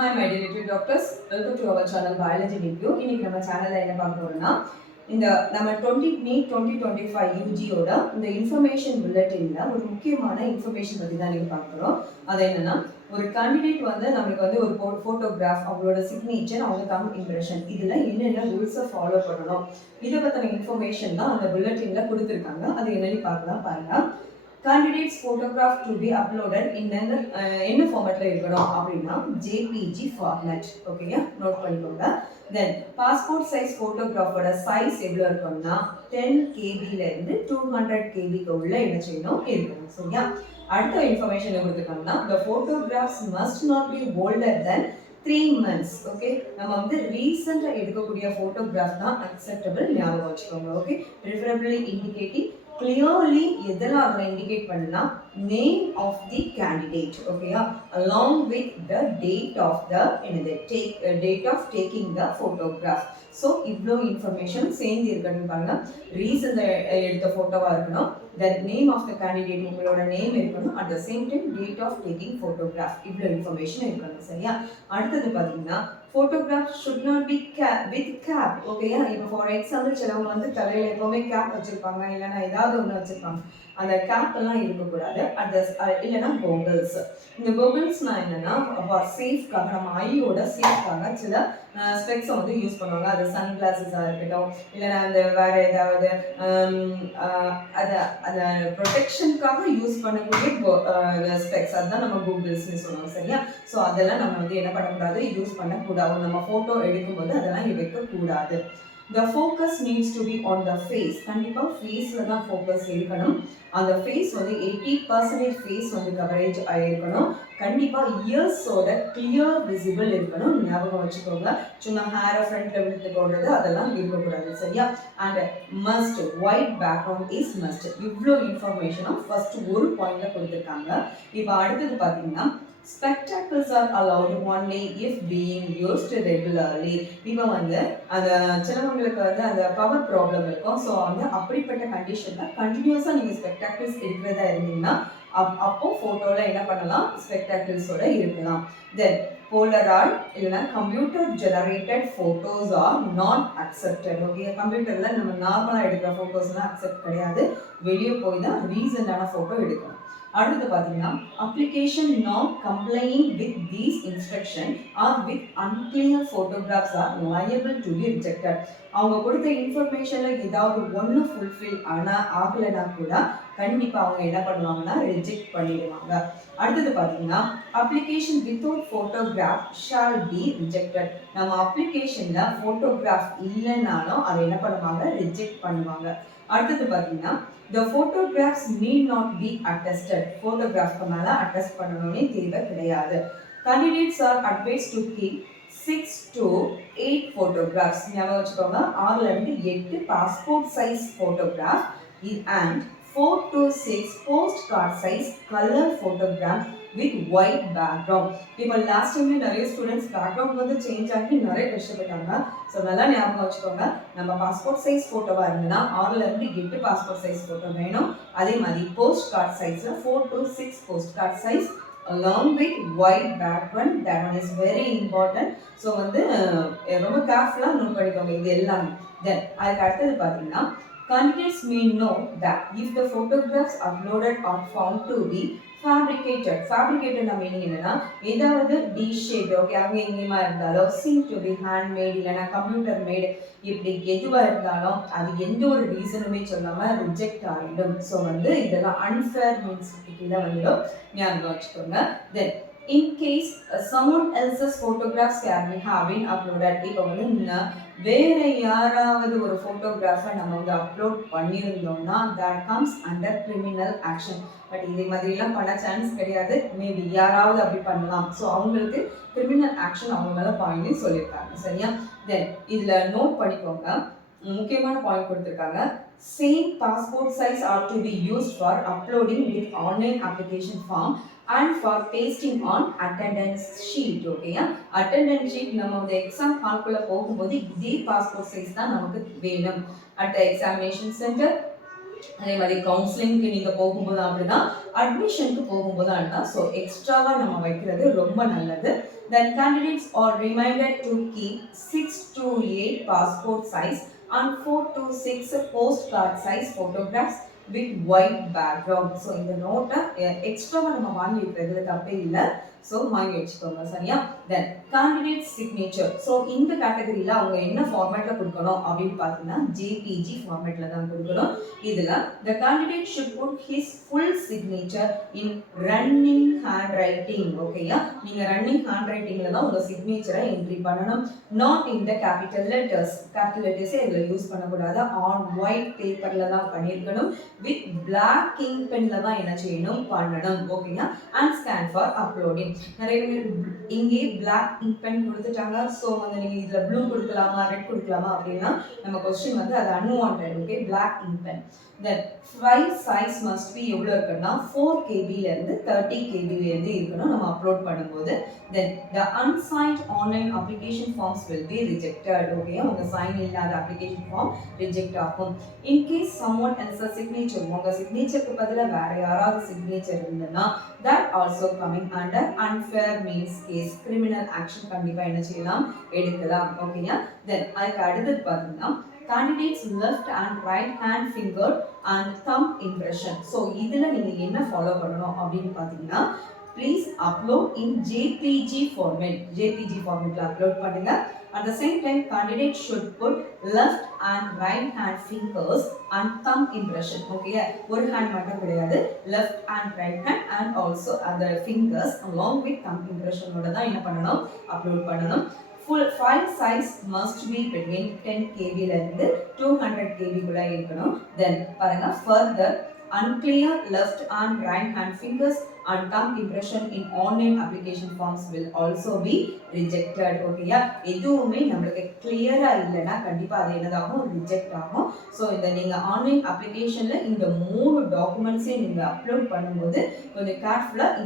Hi my dear little doctors, welcome to our channel Biology Review. இன்னைக்கு நம்ம சேனல்ல என்ன பார்க்க போறோம்னா இந்த நம்ம 2025 யூஜியோட இந்த இன்ஃபர்மேஷன் புல்லட்டின்ல ஒரு முக்கியமான இன்ஃபர்மேஷன் பத்தி தான் நீங்க பார்க்க போறோம். அது என்னன்னா ஒரு கேண்டிடேட் நம்மளுக்கு ஒரு போட்டோகிராஃப், அவங்களோட சிக்னேச்சர், அவங்க தம் இம்ப்ரெஷன், இதுல என்னென்ன ரூல்ஸை ஃபாலோ பண்ணணும், இதை பத்தின இன்ஃபர்மேஷன் தான் அந்த புல்லட்டின்ல கொடுத்துருக்காங்க. அது என்னன்னு பார்க்கலாம் பாருங்க. Candidates photograph to be uploaded in என்ன ஃபார்மேட்ல இருக்கணும் அப்படின்னா JPG ஃபார்மேட். ஓகேயா, நோட் பண்ணிக்கோங்க. தென் பாஸ்போர்ட் சைஸ் போட்டோகிராஃபோட சைஸ் எவ்வளோ இருக்கும்னா 10 KB இருந்து 200 KB உள்ள என்ன செய்யணும் இருக்கணும். சரியா, அடுத்த இன்ஃபர்மேஷன் கொடுத்துருக்காங்கன்னா the photographs must not be older than 3 months. Okay, நம்ம ரீசெண்டா எடுக்கக்கூடிய போட்டோகிராஃப் தான் அக்செப்டபிள், ஞாபகம் வச்சுக்கோங்க. ஓகே, ப்ரிஃபரபிளி இண்டிகேட்டிங் clearly எதெல்லாம் அதில் இண்டிகேட் பண்ணனா நேம் ஆஃப் தி கேண்டிடேட். ஓகேயா, along with the date of the date of taking the photograph. So இவ்வளோ இன்ஃபர்மேஷன் சேர்ந்து இருக்கணும் பாருங்க. ரீசெண்டாக எடுத்த ஃபோட்டோவாக இருக்கணும், the name of the candidate, உங்களோட நேம் இருக்கணும், at the same time date of taking photograph, இவ்வளோ இன்ஃபர்மேஷன் இருக்கணும். சரியா, அடுத்தது பார்த்தீங்கன்னா photograph should not be with cap. ஓகேயா, இப்போ ஃபார் எக்ஸாம்பிள் சிலவங்க தலையில் எப்போவுமே கேப் வச்சுருப்பாங்க, இல்லைன்னா ஏதாவது ஒன்று வச்சுருப்பாங்க, அந்த கேப் எல்லாம் இருக்கக்கூடாது. இல்லைன்னா கோகுல்ஸ். இந்த கோகுல்ஸ்னா என்னன்னா சேஃப்காக, நம்ம ஐயோட சேஃப்காக சில ஸ்பெக்ஸை யூஸ் பண்ணுவாங்க. அது சன் கிளாஸஸாக இருக்கட்டும், இல்லைன்னா அந்த வேற ஏதாவது அதை ப்ரொடெக்ஷனுக்காக யூஸ் பண்ணக்கூடிய ஸ்பெக்ஸ், அதுதான் நம்ம கூகுள்ஸ்ன்னு சொல்லுவோம். சரியா, ஸோ அதெல்லாம் நம்ம என்ன பண்ணக்கூடாது, யூஸ் பண்ணக்கூடாது. நம்ம ஃபோட்டோ எடுக்கும்போது அதெல்லாம் வைக்கக்கூடாது. The focus needs to be on the face. கண்டிப்பா ஃபேஸ்ல தான் ஃபோக்கஸ் இருக்கணும். அந்த ஃபேஸ் 80% ஃபேஸ் கவரேஜ் ஆயிருக்கணும். கண்டிப்பா இயர்ஸோட கிளியர் விசிபிள் இருக்கணும், ஞாபகம் வச்சுக்கோங்க. சும்மா ஹேரை ஃப்ரண்ட்ல விழுத்து போடுறது அதெல்லாம் இருக்கக்கூடாது. சரியா, and must white background is must. இவ்வளோ இன்ஃபர்மேஷனும் ஃபர்ஸ்ட் ஒரு பாயிண்ட்ல கொடுத்துருக்காங்க. இப்போ அடுத்தது பார்த்தீங்கன்னா spectacles are allowed only if being used regularly. இப்போ அந்த சிலவங்களுக்கு அந்த பவர் ப்ராப்ளம் இருக்கும். ஸோ அப்படிப்பட்ட கண்டிஷன்ல கண்டினியூஸா நீங்க ஸ்பெக்டாக்கிள்ஸ் எடுக்கிறதா இருந்தீங்கன்னா அப்போ போட்டோல என்ன பண்ணலாம், ஸ்பெக்டாக்கிள்ஸோட இருக்கலாம். தென் போலராய்ட் இல்லைன்னா computer generated photos are not accepted. Okay, கம்ப்யூட்டர்ல நம்ம நார்மலா எடுக்கிற ஃபோட்டோஸ்லாம் அக்செப்ட் கிடையாது. வெளியே போய் தான் ரீசெண்டான ஃபோட்டோ எடுக்கணும். அடுத்து பார்த்தீங்கன்னா application not complaining with these instruction or with unclear photographs are liable to be rejected. அவங்க கொடுத்த இன்ஃபர்மேஷன்ல ஏதாவது ஒன்று ஃபுல்ஃபில் ஆகலைன்னா கூட கண்டிப்பாக அவங்க என்ன பண்ணுவாங்கன்னா ரிஜெக்ட் பண்ணிடுவாங்க. அடுத்தது பார்த்தீங்கன்னா application without photograph shall be rejected. நம்ம அப்ளிகேஷன்ல ஃபோட்டோகிராஃப் இல்லைன்னாலும் அதை என்ன பண்ணுவாங்க, ரிஜெக்ட் பண்ணுவாங்க. அடுத்தது பார்த்தீங்கன்னா the photographs need not be attested. ஃபோட்டோகிராஃப்க்கு மேலே அட்டஸ்ட் பண்ணணும்னே தேவை கிடையாது. Candidates are advised to keep 6 to 8 photographs. ஞாபகம் வச்சுக்கோங்க, 6 இருந்து 8 passport size photograph and 4 to 6 post card size colour photograph with white background. இப்போ லாஸ்ட் டைம்ல நிறைய ஸ்டூடெண்ட்ஸ் பேக்ரவுண்ட் சேஞ்ச் ஆகி நிறைய கஷ்டப்பட்டாங்க. ஸோ நல்லா ஞாபகம் வச்சுக்கோங்க, நம்ம பாஸ்போர்ட் சைஸ் ஃபோட்டோவா இருந்ததுன்னா 6 இருந்து 8 பாஸ்போர்ட் சைஸ் ஃபோட்டோ வேணும். அதே மாதிரி போஸ்ட் கார்டு சைஸ்ல 4 to 6 post card size along with white background. That one is very important. So ரொம்ப கேர்ஃபுல்லாக நோட் பண்ணிக்கோங்க இது எல்லாமே. தென் அதுக்கு அடுத்தது பார்த்தீங்கன்னா candidates may know that if the photographs uploaded are found to be fabricated. Fabricated meaning என்னன்னா ஏதாவது D-shaped, ஓகே, அங்கே எங்கேயுமா இருந்தாலும் seem to be handmade இல்லைன்னா கம்ப்யூட்டர் மேட், இப்படி எதுவாக இருந்தாலும் அது எந்த ஒரு ரீசனுமே சொல்லாமல் ரிஜெக்ட் ஆகிடும். ஸோ இதெல்லாம் அன்ஃபேர் மீன்ஸ் கீழே வந்துடும், ஞாபகம் வச்சுக்கோங்க. தென் in case someone else's photographs can be having uploaded. இப்போ வேற யாராவது ஒரு ஃபோட்டோகிராஃபை நம்ம அப்லோட் பண்ணியிருந்தோம்னா that comes under criminal action. But இதே மாதிரிலாம் பண்ண சான்ஸ் கிடையாது, மேபி யாராவது அப்படி பண்ணலாம். ஸோ அவங்களுக்கு கிரிமினல் ஆக்ஷன் அவங்க மேலே பாயிண்ட் சொல்லியிருக்காங்க. சரியா, தென் இதில் நோட் பண்ணிக்கோங்க, முக்கியமான பாயிண்ட் கொடுத்துருக்காங்க. Same passport size are to be used for uploading with online application form and for pasting on attendance sheet. ஓகேயா, attendance sheet நம்ம எக்ஸாம் ஹால்குள்ள போகும்போது இதே பாஸ்போர்ட் சைஸ் தான் நமக்கு வேணும். அட் எக்ஸாமினேஷன் சென்டர், அதே மாதிரி கவுன்சிலிங்க்கு நீங்க போகும்போது அப்படிதான், அட்மிஷனுக்கு போகும்போது அப்படிதான். ஸோ எக்ஸ்ட்ராவா நம்ம வைக்கிறது ரொம்ப நல்லது. Then candidates are reminded to keep 6 to 8 passport size and 4 to 6 postcard size photographs with white background. So இந்த நோட்டை எக்ஸ்ட்ராவாக நம்ம வாங்கி வைக்கிறதுல தப்பே இல்லை. ஸோ வாங்கி வச்சுக்கோங்க சரியா. தென் கேண்டிடேட் சிக்னேச்சர். ஸோ இந்த கேட்டகரியில் அவங்க என்ன ஃபார்மேட்டில் கொடுக்கணும் அப்படின்னு பார்த்தீங்கன்னா ஜேபிஜி ஃபார்மேட்டில் தான் கொடுக்கணும். இதில் the candidate should put his full signature in running handwriting. ஓகேயா, நீங்கள் ரன்னிங் ஹேண்ட் ரைட்டிங்கில் தான் உங்கள் சிக்னேச்சரை என்ட்ரி பண்ணணும். Not in the capital letters. Capital லெட்டர்ஸே இதில் யூஸ் பண்ணக்கூடாது. ஆன் ஒயிட் பேப்பரில் தான் பண்ணியிருக்கணும். வித் பிளாக் இங்க் பென்ல தான் என்ன செய்யணும் பண்ணணும். ஓகேயா. And scan for uploading. நிறைய பேர் இங்கே பிளாக் இங்க் பென் கொடுத்துட்டாங்க. ஸோ வந்து நீங்கள் இதில் ப்ளூ கொடுக்கலாமா ரெட் கொடுக்கலாமா அப்படின்னா நம்ம கொஸ்டின் வந்து அது அன்வான்ட். Okay, black ink pen. Then file size must be எவ்வளோ இருக்குன்னா 4 KBலேருந்து 30 KBலேருந்து இருக்கணும் நம்ம அப்லோட் பண்ணும்போது. Then the unsigned online application forms will be rejected. Okay, உங்கள் சைன் இல்லாத அப்ளிகேஷன் ஃபார்ம் ரிஜெக்ட் ஆகும். இன்கேஸ் சம்ஒன் எல்ஸ் சிக்னேச்சர், உங்கள் சிக்னேச்சருக்கு பதிலாக வேற யாராவது சிக்னேச்சர் இருந்ததுன்னா that also coming under unfair means case, criminal action கண்டிப்பாக என்ன செய்யலாம் எடுக்கலாம். ஓகேயா. தென் அதுக்கு அடுத்தது பார்த்தீங்கன்னா candidates left and right hand finger and thumb impression. So இதில் நீங்கள் என்ன ஃபாலோ பண்ணணும் அப்படின்னு பார்த்தீங்கன்னா please upload in JPG format. JPG ஃபார்மேட்டில் அப்லோட் பண்ணுங்க. At the same time, candidate should put left and right hand fingers and thumb impression. Okay, ஒரு hand மட்டும் கிடையாது, left and right hand and also other fingers along with thumb impression ஓட தான் என்ன பண்ணணும் upload பண்ணணும். Full file size must be between 10 KB இருந்து 200 KB குள்ள இருக்கணும். Then பாருங்க further unclear left and right hand fingers and thumb impression in online application forms will also be rejected. ஓகேயா, எதுவுமே நம்மளுக்கு கிளியரா இல்லைன்னா கண்டிப்பாக அது என்னதாகும் ரிஜெக்ட் ஆகும். ஸோ இந்த நீங்கள் ஆன்லைன் அப்ளிகேஷனில் இந்த 3 டாக்குமெண்ட்ஸையும் நீங்கள் அப்லோட் பண்ணும்போது கொஞ்சம் கேர்ஃபுல்லாக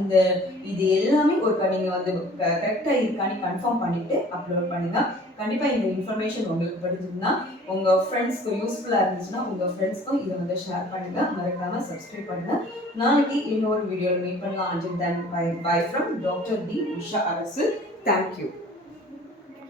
இது எல்லாமே ஒரு நீங்கள் வந்து கரெக்டாக இருக்கான்னு கன்ஃபார்ம் பண்ணிவிட்டு அப்லோட் பண்ணுங்கள். கண்டிப்பாக இந்த இன்ஃபர்மேஷன் உங்களுக்கு படிச்சிருந்தா உங்கள் ஃப்ரெண்ட்ஸ்க்கு யூஸ்ஃபுல்லாக இருந்துச்சுன்னா உங்கள் ஃப்ரெண்ட்ஸ்க்கும் இதை வந்து ஷேர் பண்ணுங்கள். மறக்காமல் சப்ஸ்கிரைப் பண்ணுங்கள். நாளைக்கு இன்னொரு வீடியோவில் மீட் பண்ணலாம். Until then, bye from Dr. D. Usha Arasu. Thank you.